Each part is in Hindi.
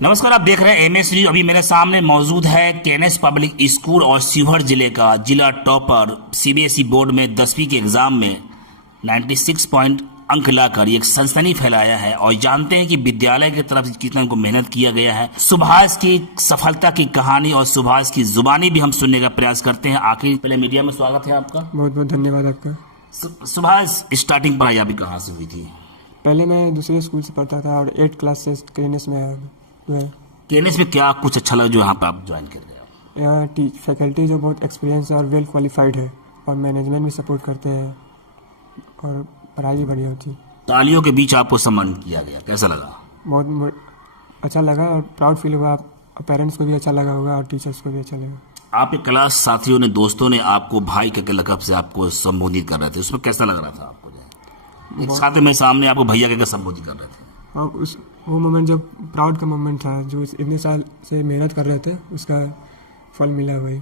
नमस्कार, आप देख रहे हैं एमएस न्यूज। अभी मेरे सामने मौजूद है केएनएस पब्लिक स्कूल और शिवहर जिले का जिला टॉपर सीबीएसई बोर्ड में 10वीं के एग्जाम में 96 पॉइंट अंक लाकर एक सनसनी फैलाया है। और जानते हैं कि विद्यालय की तरफ से कितना उनको मेहनत किया गया है। सुभाष की सफलता की कहानी और सुभाष की जुबानी भी हम सुनने का प्रयास करते हैं। आखिर पहले मीडिया में स्वागत है आपका। बहुत बहुत धन्यवाद आपका। सुभाष, स्टार्टिंग पढ़ाई आपकी कहाँ से हुई थी? पहले मैं दूसरे स्कूल से पढ़ता था और 8 क्लास से केएनएस में आया। केएनएस में क्या कुछ अच्छा लगा जो यहाँ पे आप ज्वाइन कर गए? यहाँ फैकल्टी जो बहुत एक्सपीरियंस है और वेल क्वालिफाइड है, और मैनेजमेंट भी सपोर्ट करते हैं और पढ़ाई भी बढ़िया होती है। तालियों के बीच आपको सम्मान किया गया, कैसा लगा? बहुत अच्छा लगा और प्राउड फील हुआ। पेरेंट्स को भी अच्छा लगा होगा और टीचर्स को भी अच्छा लगा। आपके क्लास साथियों ने, दोस्तों ने आपको भाई के लक़ब से आपको संबोधित कर रहे थे, उसमें कैसा लग रहा था आपको? एक साथ में सामने आपको भैया के संबोधित कर रहे थे। और वो मोमेंट जब प्राउड का मोमेंट था, जो इतने साल से मेहनत कर रहे थे उसका फल मिला भाई।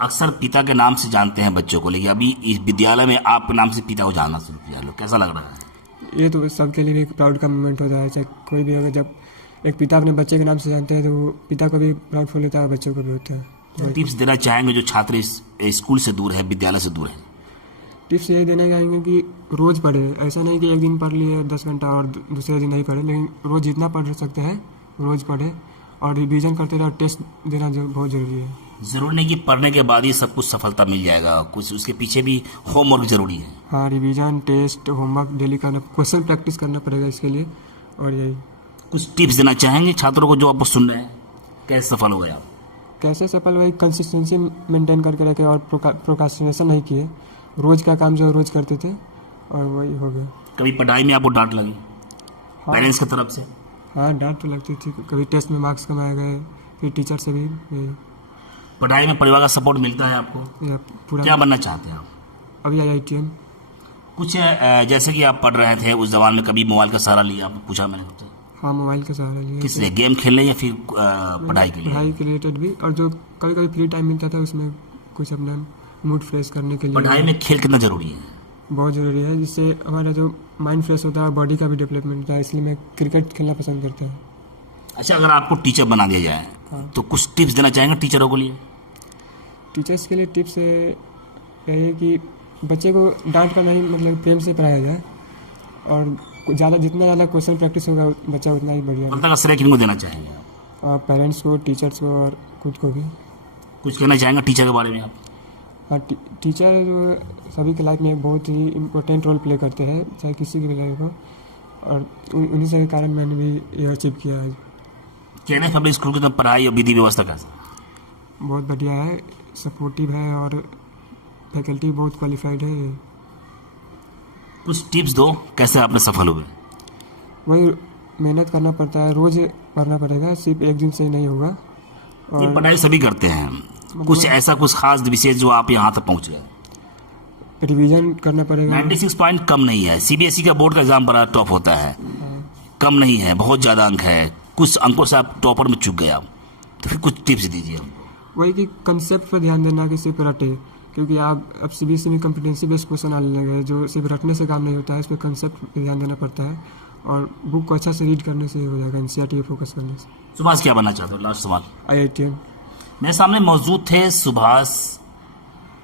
अक्सर पिता के नाम से जानते हैं बच्चों को, लेकिन अभी इस विद्यालय में आपके नाम से पिता को जानना शुरू किया लोग, कैसा लग रहा है? ये तो सबके लिए एक प्राउड का मोमेंट होता है। चाहे कोई भी, अगर जब एक पिता अपने बच्चे के नाम से जानते हैं तो वो पिता को भी प्राउड फील होता है और बच्चों को भी होता है। टिप्स देना चाहेंगे जो छात्र इस स्कूल से दूर है, विद्यालय से दूर है? टिप्स यही देना चाहेंगे कि रोज़ पढ़े। ऐसा नहीं कि एक दिन पढ़ लिए 10 घंटा और दूसरे दिन नहीं पढ़े, लेकिन रोज़ जितना पढ़ सकते हैं रोज़ पढ़े और रिवीजन करते रहे। और टेस्ट देना बहुत ज़रूरी है। ज़रूरी नहीं कि पढ़ने के बाद ही सब कुछ सफलता मिल जाएगा, कुछ उसके पीछे भी होमवर्क ज़रूरी है। हाँ, रिवीजन, टेस्ट, होमवर्क डेली करना, क्वेश्चन प्रैक्टिस करना पड़ेगा इसके लिए। और यही कुछ टिप्स देना चाहेंगे छात्रों को जो आपको सुन रहे हैं, कैसे सफल हो गए आप? कैसे सफल भाई? कंसिस्टेंसी मेंटेन करके रखे और प्रोक्रास्टिनेशन नहीं किए। रोज़ का काम जो रोज़ करते थे और वही हो गया। कभी पढ़ाई में आपको डांट लगी पेरेंट्स की तरफ से? हाँ, डांट तो लगती थी। कभी टेस्ट में मार्क्स कम आए गए, फिर टीचर से भी। पढ़ाई में परिवार का सपोर्ट मिलता है आपको? पूरा। क्या बनना चाहते हैं आप? अभी IITM। कुछ जैसे कि आप पढ़ रहे थे उस जमाने में, कभी मोबाइल का सहारा लिया? आपने पूछा मैंने आपसे। हाँ, मोबाइल का सहारा लिया। किस लिए? गेम खेलने या फिर पढ़ाई के लिए? पढ़ाई के रिलेटेड भी, और जो कभी कभी फ्री टाइम मिलता था उसमें कुछ अपना मूड फ्रेश करने के लिए। पढ़ाई में खेल कितना जरूरी है? बहुत ज़रूरी है, जिससे हमारा जो माइंड फ्रेश होता है, बॉडी का भी डेवलपमेंट होता है। इसलिए मैं क्रिकेट खेलना पसंद करता हूँ। अच्छा, अगर आपको टीचर बना दिया जाए तो कुछ टिप्स देना चाहेंगे टीचरों के लिए? टीचर्स के लिए टिप्स यही है कि बच्चे को डांट कर नहीं, मतलब प्रेम से पढ़ाया जाए। और जितना ज़्यादा क्वेश्चन प्रैक्टिस होगा बच्चा उतना ही बढ़िया। मतलब का श्रेय किनको देना चाहेंगे आप? पेरेंट्स को, टीचर्स को और खुद को भी। कुछ कहना चाहेंगे टीचर के बारे में आप? हाँ, टीचर जो सभी की लाइफ में एक बहुत ही इम्पोर्टेंट रोल प्ले करते हैं, चाहे किसी की भी लाइफ हो। और उन्हीं से के कारण मैंने भी यह अचीव किया है। केएनएस पब्लिक स्कूल की तो पढ़ाई और विधि व्यवस्था कैसा? बहुत बढ़िया है, सपोर्टिव है और फैकल्टी बहुत क्वालिफाइड है। कुछ टिप्स दो, कैसे आपने सफल हुए? वही, मेहनत करना पड़ता है, रोज़ पढ़ना पड़ेगा, सिर्फ एक दिन से ही नहीं होगा। और पढ़ाई सभी करते हैं, कुछ ऐसा कुछ खास विशेष जो आप यहाँ तक पहुँच गए? रिवीजन करना पड़ेगा। 96 पॉइंट कम नहीं है। सीबीएसई का बोर्ड का एग्जाम बड़ा टॉप होता है, कम नहीं है, बहुत ज़्यादा अंक है। कुछ अंकों से आप टॉपर में चूक गए आप, तो फिर कुछ टिप्स दीजिए हमको। वही कि कंसेप्ट पर ध्यान देना कि सिर्फ रटे, क्योंकि आप अब सीबीएसई में कॉम्पिटेंसी बेस्ड क्वेश्चन आने लगे हैं, जो सिर्फ रटने से काम नहीं होता है। इस पर कंसेप्ट पर ध्यान देना पड़ता है और बुक को अच्छा से रीड करने से ही हो जाएगा, एनसीईआरटी पे फोकस करने से। सुभाष, क्या बनना चाहते हो? लास्ट सवाल। IITM। मेरे सामने मौजूद थे सुभाष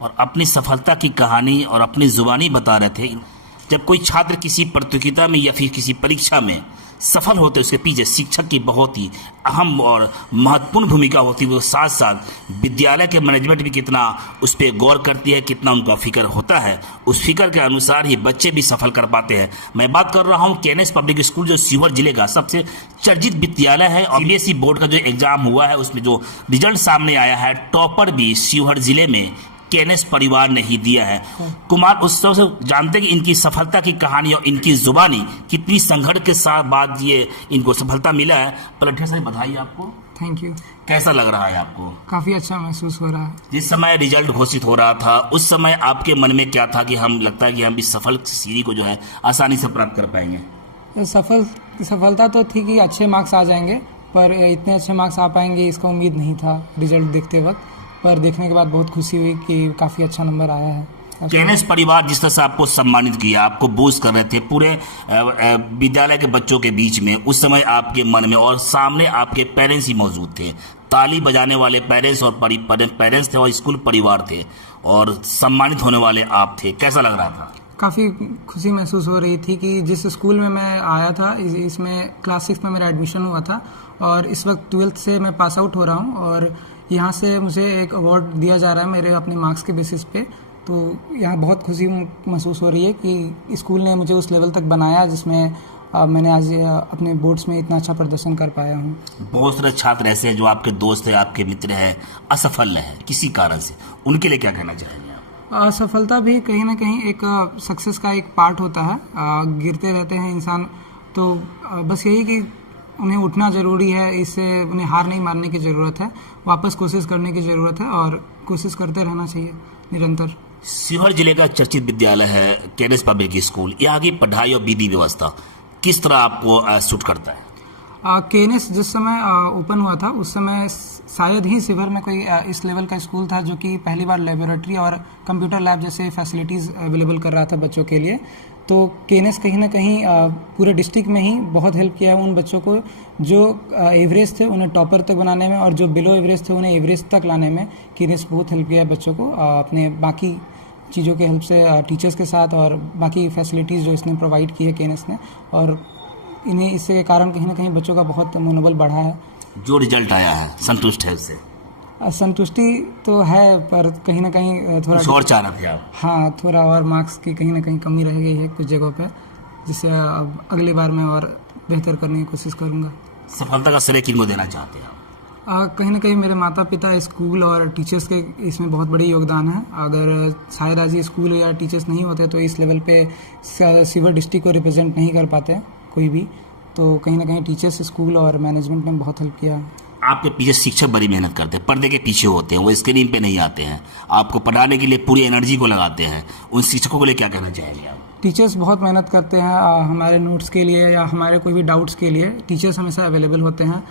और अपनी सफलता की कहानी और अपनी जुबानी बता रहे थे। जब कोई छात्र किसी प्रतियोगिता में या फिर किसी परीक्षा में सफल होते, उसके पीछे शिक्षक की बहुत ही अहम और महत्वपूर्ण भूमिका होती है। वो साथ साथ विद्यालय के मैनेजमेंट भी कितना उस पर गौर करती है, कितना उनका फिक्र होता है। उस फिक्र के अनुसार ही बच्चे भी सफल कर पाते हैं। मैं बात कर रहा हूँ केएनएस पब्लिक स्कूल, जो शिवहर जिले का सबसे चर्चित विद्यालय है। और सीबीएसई बोर्ड का जो एग्जाम हुआ है उसमें जो रिजल्ट सामने आया है, टॉपर भी शिवहर जिले में केएनएस परिवार ने ही दिया है। कुमार उत्सव से जानते हैं कि इनकी सफलता की कहानी और इनकी जुबानी कितनी संघर्ष के साथ बाद ये इनको सफलता मिला है। पहले ढेर सारी बधाई आपको। Thank you. कैसा लग रहा है आपको? काफ़ी अच्छा महसूस हो रहा है। जिस समय रिजल्ट घोषित हो रहा था उस समय आपके मन में क्या था कि हम लगता है कि हम इस सफल सीढ़ी को जो है आसानी से प्राप्त कर पाएंगे? सफलता तो थी कि अच्छे मार्क्स आ जाएंगे, पर इतने अच्छे मार्क्स आ पाएंगे इसका उम्मीद नहीं था रिजल्ट देखते वक्त। पर देखने के बाद बहुत खुशी हुई कि काफ़ी अच्छा नंबर आया है। केनेस परिवार जिस तरह से आपको सम्मानित किया, आपको बूस्ट कर रहे थे पूरे विद्यालय के बच्चों के बीच में, उस समय आपके मन में और सामने आपके पेरेंट्स ही मौजूद थे, ताली बजाने वाले पेरेंट्स और पेरेंट्स थे और स्कूल परिवार थे और सम्मानित होने वाले आप थे, कैसा लग रहा था? काफ़ी खुशी महसूस हो रही थी कि जिस स्कूल में मैं आया था इसमें क्लास 6 में मेरा एडमिशन हुआ था और इस वक्त 12th से मैं पास आउट हो रहा हूँ और यहाँ से मुझे एक अवार्ड दिया जा रहा है मेरे अपने मार्क्स के बेसिस पे। तो यहाँ बहुत खुशी महसूस हो रही है कि स्कूल ने मुझे उस लेवल तक बनाया जिसमें मैंने आज अपने बोर्ड्स में इतना अच्छा प्रदर्शन कर पाया हूँ। बहुत सारे छात्र ऐसे हैं जो आपके दोस्त हैं, आपके मित्र हैं, असफल हैं किसी कारण से, उनके लिए क्या कहना चाहेंगे आप? असफलता भी कहीं ना कहीं एक सक्सेस का एक पार्ट होता है। गिरते रहते हैं इंसान, तो बस यही कि उन्हें उठना ज़रूरी है, इससे उन्हें हार नहीं मानने की ज़रूरत है, वापस कोशिश करने की ज़रूरत है और कोशिश करते रहना चाहिए निरंतर। शिवहर जिले का चर्चित विद्यालय है केनेस पब्लिक स्कूल, यहाँ की पढ़ाई और विधि व्यवस्था किस तरह आपको सूट करता है? केनेस जिस समय ओपन हुआ था उस समय शायद ही शिवहर में कोई इस लेवल का स्कूल था जो कि पहली बार लेबोरेटरी और कंप्यूटर लैब जैसे फैसिलिटीज़ अवेलेबल कर रहा था बच्चों के लिए। तो केनेस कहीं ना कहीं पूरे डिस्ट्रिक्ट में ही बहुत हेल्प किया है उन बच्चों को जो एवरेज थे उन्हें टॉपर तक बनाने में और जो बिलो एवरेज थे उन्हें एवरेज तक लाने में केनेस बहुत हेल्प किया है बच्चों को अपने बाकी चीज़ों के हेल्प से, टीचर्स के साथ और बाकी फैसिलिटीज़ जो इसने प्रोवाइड की है केनेस ने, और इन्हें इसके कारण कहीं ना कहीं बच्चों का बहुत मनोबल बढ़ा है। जो रिजल्ट आया है संतुष्ट है उससे? संतुष्टि तो है पर कहीं ना कहीं थोड़ा और चाह रहे थे आप? हाँ, थोड़ा और मार्क्स की कहीं ना कहीं कमी रह गई है कुछ जगहों पे, जिससे अब अगली बार मैं और बेहतर करने की कोशिश करूँगा। सफलता का श्रेय किनको देना चाहते हैं आप? कहीं ना कहीं मेरे माता पिता, स्कूल और टीचर्स के इसमें बहुत बड़ी योगदान है। अगर शायद आज ये स्कूल या टीचर्स नहीं होते तो इस लेवल पे शिवहर डिस्ट्रिक्ट को रिप्रेजेंट नहीं कर पाते कोई भी, तो कहीं ना कहीं टीचर्स, स्कूल और मैनेजमेंट ने बहुत हेल्प किया। आपके पीछे शिक्षक बड़ी मेहनत करते हैं, पर्दे के पीछे होते हैं, वो स्क्रीन पे नहीं आते हैं, आपको पढ़ाने के लिए पूरी एनर्जी को लगाते हैं, उन शिक्षकों के लिए क्या कहना चाहेंगे आप? टीचर्स बहुत मेहनत करते हैं हमारे नोट्स के लिए या हमारे कोई भी डाउट्स के लिए टीचर्स हमेशा अवेलेबल होते हैं।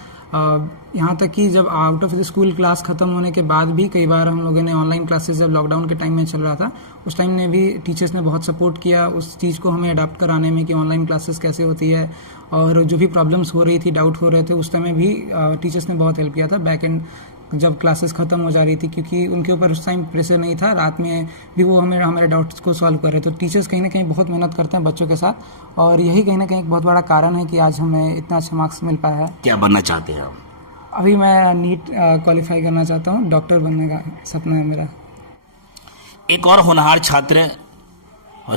यहाँ तक कि जब out of the school class ख़त्म होने के बाद भी कई बार हम लोगों ने ऑनलाइन क्लासेस जब लॉकडाउन के टाइम में चल रहा था उस टाइम में भी टीचर्स ने बहुत सपोर्ट किया उस चीज़ को हमें अडाप्ट कराने में कि ऑनलाइन क्लासेस कैसे होती है, और जो भी प्रॉब्लम्स हो रही थी, डाउट हो रहे थे, उस समय भी टीचर्स ने बहुत हेल्प किया था। बैक एंड जब क्लासेस ख़त्म हो जा रही थी क्योंकि उनके ऊपर उस टाइम प्रेशर नहीं था, रात में भी वो हमारे डाउट्स को सॉल्व कर रहे थे। तो टीचर्स कहीं ना कहीं बहुत मेहनत करते हैं बच्चों के साथ, और यही कहीं ना कहीं एक बहुत बड़ा कारण है कि आज हमें इतना अच्छा मार्क्स मिल पाया है। क्या बनना चाहते हैं आप? अभी मैं नीट क्वालिफाई करना चाहता हूँ, डॉक्टर बनने का सपना है मेरा। एक और होनहार छात्र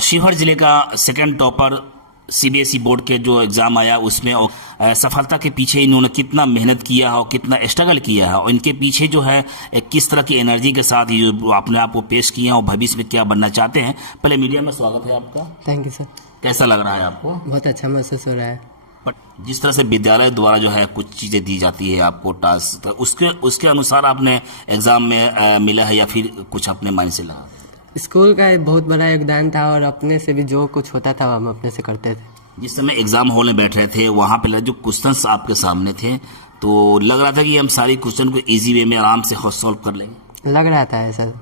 शिवहर जिले का सेकंड टॉपर सीबीएसई बोर्ड के जो एग्ज़ाम आया उसमें और सफलता के पीछे इन्होंने कितना मेहनत किया है और कितना स्ट्रगल किया है और इनके पीछे जो है किस तरह की एनर्जी के साथ ये अपने आप को पेश किए हैं और भविष्य में क्या बनना चाहते हैं। पहले मीडिया में स्वागत है आपका। Thank you sir. कैसा लग रहा है आपको? बहुत अच्छा महसूस हो रहा है। बट जिस तरह से विद्यालय द्वारा जो है कुछ चीज़ें दी जाती है आपको टास्क, उसके अनुसार आपने एग्ज़ाम में मिला है या फिर कुछ अपने माइंड से लगा? स्कूल का बहुत बड़ा योगदान था और अपने से भी जो कुछ होता था हम अपने से करते थे। जिस समय एग्जाम हॉल में बैठ रहे थे वहाँ पे जो क्वेश्चंस आपके सामने थे तो लग रहा था कि हम सारी क्वेश्चन को इजी वे में आराम से सॉल्व कर लेंगे? लग रहा था सर।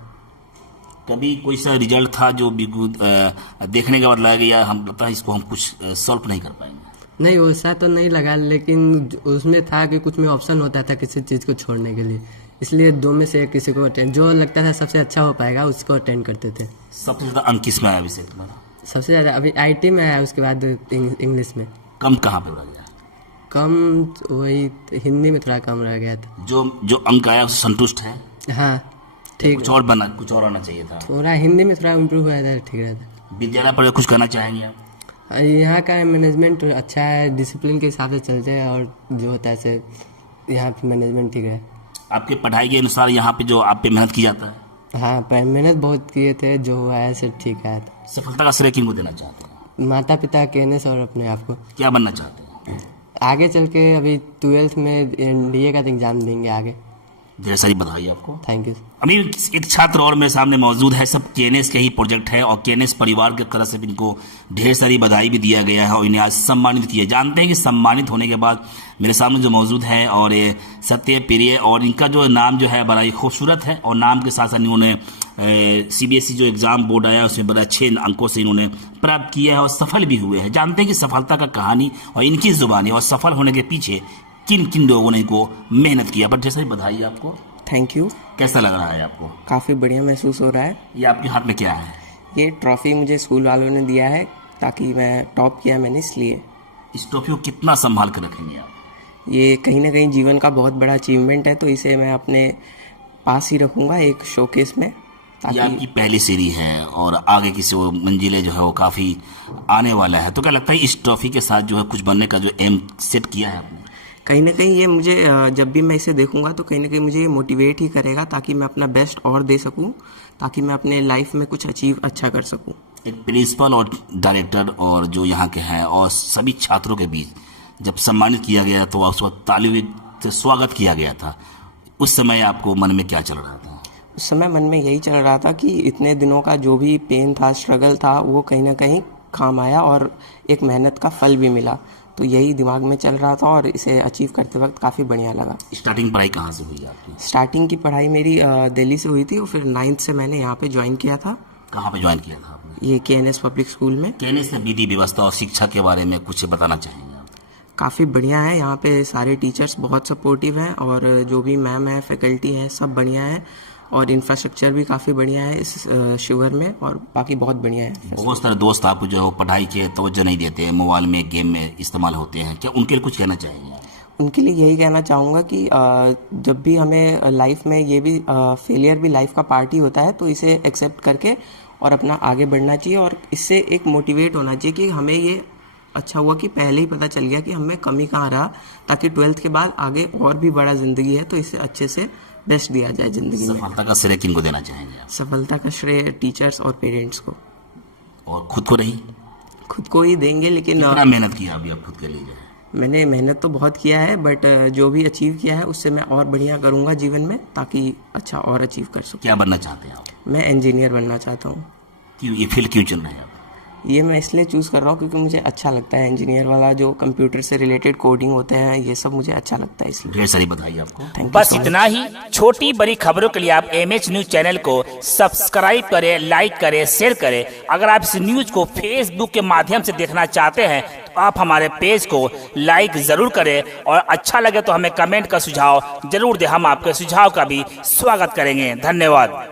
कभी कोई सा रिजल्ट था जो देखने के बाद लगा कि यार हम लगता है इसको हम कुछ सॉल्व नहीं कर पाएंगे? नहीं, वैसा तो नहीं लगा, लेकिन उसमें था कि कुछ में ऑप्शन होता था किसी चीज़ को छोड़ने के लिए, इसलिए दो में से किसी को अटेंड जो लगता था सबसे अच्छा हो पाएगा उसको अटेंड करते थे। सबसे ज़्यादा अंक किस में आया विषय तुम्हारा? सबसे ज़्यादा अभी आईटी में आया, उसके बाद इंग्लिश में। कम कहाँ पे रह गया? कम वही हिंदी में थोड़ा कम रह गया था। जो अंक आया उससे संतुष्ट है? हाँ ठीक। कुछ और आना चाहिए था? थोड़ा हिंदी में थोड़ा इम्प्रूव हुआ था, ठीक रहता। विद्यालय पर कुछ कहना चाहेंगे आप? यहाँ का मैनेजमेंट अच्छा है, डिसिप्लिन के हिसाब से चलते हैं और जो होता है से यहाँ पे मैनेजमेंट ठीक है। आपके पढ़ाई के अनुसार यहाँ पे जो आप पे मेहनत की जाता है? हाँ, मेहनत बहुत किए थे, जो हुआ है सिर्फ ठीक है। सफलता का श्रेय किनको देना चाहते हैं? माता पिता, केनेस और अपने आप को। क्या बनना चाहते हैं आगे चल के? अभी 12th में एनडीए का एग्जाम देंगे आगे। ढेर सारी बधाई आपको। Thank you. अभी एक छात्र और मेरे सामने मौजूद है, सब केनेस के ही प्रोजेक्ट है और केनेस परिवार की तरफ से इनको ढेर सारी बधाई भी दिया गया है और इन्हें आज सम्मानित किया। जानते हैं कि सम्मानित होने के बाद मेरे सामने जो मौजूद है और ये सत्य प्रिय, और इनका जो नाम जो है बड़ा ही खूबसूरत है और नाम के साथ साथ इन्होंने CBSE जो एग्ज़ाम बोर्ड आया उसमें बड़े अच्छे अंकों से इन्होंने प्राप्त किया है और सफल भी हुए हैं। जानते हैं कि सफलता का कहानी और इनकी ज़ुबानी और सफल होने के पीछे किन किन लोगों ने इनको मेहनत किया। बट जैसे बधाई आपको। Thank you. कैसा लग रहा है आपको? काफ़ी बढ़िया महसूस हो रहा है। ये आपके हाथ में क्या है? ये ट्रॉफ़ी मुझे स्कूल वालों ने दिया है ताकि मैं टॉप किया मैंने, इसलिए। इस ट्रॉफी को कितना संभाल कर रखेंगे आप? ये कहीं ना कहीं जीवन का बहुत बड़ा अचीवमेंट है, तो इसे मैं अपने पास ही रखूँगा एक शोकेस में, ये आपकी पहली सीढ़ी है और आगे की वो मंजिलें जो है वो काफ़ी आने वाला है। तो क्या लगता है इस ट्रॉफी के साथ जो है कुछ बनने का जो एम सेट किया है आपने? कहीं ना कहीं ये मुझे जब भी मैं इसे देखूंगा तो कहीं ना कहीं मुझे ये मोटिवेट ही करेगा ताकि मैं अपना बेस्ट और दे सकूं, ताकि मैं अपने लाइफ में कुछ अचीव अच्छा कर सकूं। एक प्रिंसिपल और डायरेक्टर और जो यहाँ के हैं और सभी छात्रों के बीच जब सम्मानित किया गया तो उस वक्त तालियों से स्वागत किया गया था, उस समय आपको मन में क्या चल रहा था? उस समय मन में यही चल रहा था कि इतने दिनों का जो भी पेन था, स्ट्रगल था, वो कहीं ना कहीं काम आया और एक मेहनत का फल भी मिला। तो यही दिमाग में चल रहा था और इसे अचीव करते वक्त काफ़ी बढ़िया लगा। स्टार्टिंग पढ़ाई कहाँ से हुई आपकी? स्टार्टिंग की पढ़ाई मेरी दिल्ली से हुई थी और फिर 9th से मैंने यहाँ पे ज्वाइन किया था। कहाँ पे ज्वाइन किया था आपने? ये KNS पब्लिक स्कूल में। KNS में विधि व्यवस्था और शिक्षा के बारे में कुछ बताना चाहेंगे आप? काफ़ी बढ़िया है, यहाँ पे सारे टीचर्स बहुत सपोर्टिव हैं और जो भी मैम है, फैकल्टी हैं, सब बढ़िया है और इंफ्रास्ट्रक्चर भी काफ़ी बढ़िया है इस शिविर में और बाकी बहुत बढ़िया है। बहुत सारे दोस्त आपको जो है पढ़ाई के तवज्जो नहीं देते हैं, मोबाइल में गेम में इस्तेमाल होते हैं, क्या उनके लिए कुछ कहना चाहेंगे आप? उनके लिए यही कहना चाहूँगा कि जब भी हमें लाइफ में ये भी फेलियर भी लाइफ का पार्ट ही होता है, तो इसे एक्सेप्ट करके और अपना आगे बढ़ना चाहिए और इससे एक मोटिवेट होना चाहिए कि हमें ये अच्छा हुआ कि पहले ही पता चल गया कि हमें कमी कहाँ रहा, ताकि 12th के बाद आगे और भी बड़ा ज़िंदगी है तो इसे अच्छे से बेस्ट दिया जाए ज़िंदगी में। सफलता का श्रेय किनको देना चाहेंगे आप? सफलता का श्रेय टीचर्स और पेरेंट्स को। और खुद को नहीं? खुद को ही देंगे, लेकिन कितना मेहनत किया अभी आप खुद के लिए जो है? मैंने मेहनत तो बहुत किया है, बट जो भी अचीव किया है उससे मैं और बढ़िया करूँगा जीवन में, ताकि अच्छा और अचीव कर सकूँ। क्या बनना चाहते हैं आप? मैं इंजीनियर बनना चाहता हूँ। क्यों ये फील्ड क्यों चुन रहे हैं आप? ये मैं इसलिए चूज़ कर रहा हूँ क्योंकि मुझे अच्छा लगता है इंजीनियर वाला, जो कंप्यूटर से रिलेटेड कोडिंग होते हैं, ये सब मुझे अच्छा लगता है, इसलिए। ढेर सारी बधाई आपको। थैंक यू बस सो मच। इतना ही। छोटी बड़ी खबरों के लिए आप MH न्यूज चैनल को सब्सक्राइब करें, लाइक करें, शेयर करें। अगर आप इस न्यूज को फेसबुक के माध्यम से देखना चाहते हैं तो आप हमारे पेज को लाइक जरूर करें और अच्छा लगे तो हमें कमेंट का सुझाव जरूर दें। हम आपके सुझाव का भी स्वागत करेंगे। धन्यवाद।